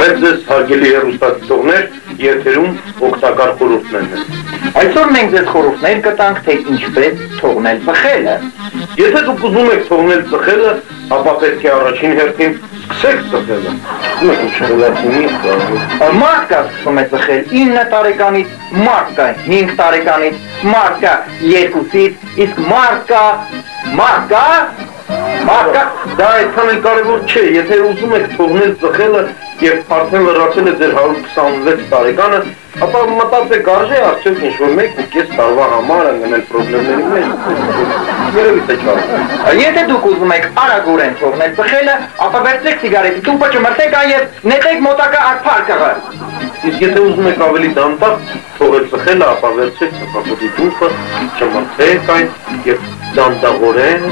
Բարև ձեզ հարգելի հեռուստադիտողներ, եթերում օգտակար խորհուրդներն են։ Այսօր մենք ձեզ խորհուրդներ կտանք, թե ինչպես թողնել ծխելը։ Եթե դուք ուզում եք թողնել ծխելը, ապա պետք է առաջին հերթին սկսեք ծխելը։ Մարդ կա սկսում է ծխել 9 տարեկանից, մարդ կա 5 տարեկանից, մարդ կա 2-ից, իսկ մարդ կա Դա այդքան էլ կարևոր չէ, եթե ուզում եք թողնել ծխելը և արդեն լրացել է ձեր 126 տարեկանը, ապա մտածեք արժե արդյոք ինչ-որ 1.5 տարվա համար ընկնել պրոբլեմների մեջ, երևի թե չարժե։ Եթե դուք ուզում եք արագորեն թողնել ծխելը, ապա վերցրեք սիգարետի տուփը, ճմրթեք այն և նետեք մոտակա արկղը։ Իսկ եթե ուզում եք ավելի դանդաղ թողել ծխելը, ապա վերցրեք ծխախոտի տուփը, ճմրթեք այն և դանդաղորեն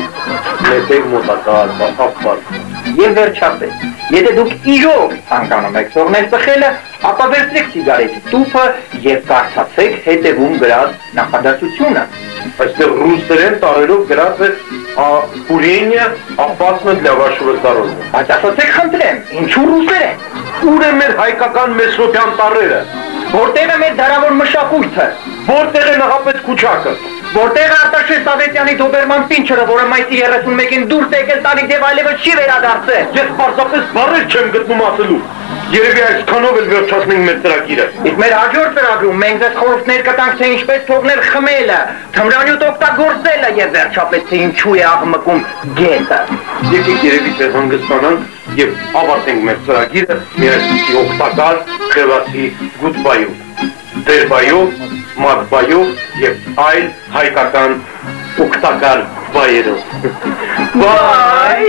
նետեք մոտակա արկղը։ Եվ վերջապես, եթե դուք իրոք ցանկանում եք թողնել ծխելը, ապա վերցրեք սիգարետի տուփը և կարդացեք հետևում գրած նախադասությունը։ Այստեղ ռուսերեն տառերով գրած է «Курение опасно для вашего здоровья»։ Բայց ասացեք խնդրեմ, ինչու ռուսերեն։ Ուր է մեր հայկական մեսրոպյան տառերը։ Որտեղ է մեր դարավոր մշակույթը։ Որտեղ է Նախապետ Քուչակը։ Որտեղ է Արտաշես Ավետյանի Դոբերման Պինչերը, որը մայիսի 31-ին դուրս է եկել տանիք և այլևս չի վերադարձել։ Ես պարզապես բառեր չեմ գտնում ասելու։ Երևի այսքանով էլ վերջացնենք մեր ծրագիրը։ Իսկ մեր հաջորդ ծրագրում մենք ձեզ խորհուրդներ կտանք, թե ինչպես թողնել խմելը, թմրանյութ օգտագործելը և վերջապես թե ինչու է աղմկում գետը։ Եկեք երևի թե հանգստանանք և ավարտենք մեր ծրագիրը մի այսպիսի օգտակար խելացի գուդբայով, դերբայով, մատբայով և այլ հայկական օգտակար բայերով։ Բայ!